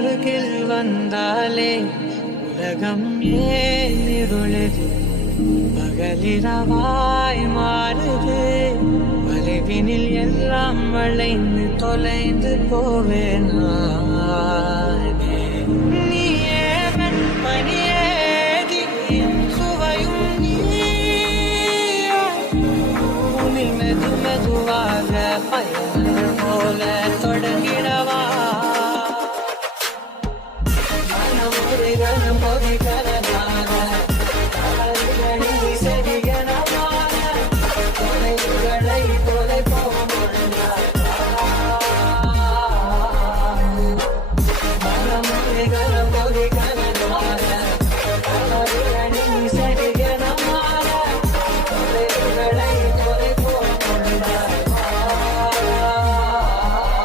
அருகில் வந்தாலே உலகம் ஏன் இருளுது, பகலிரவாய் மாறுது. வளைவினில் எல்லாம் வளைந்து தொலைந்து போவேனா? நீயே வெண்மணியே, திரியும் சுவையும் நீயே. உன்னில் மெது மெதுவாக பயணங்கள் போல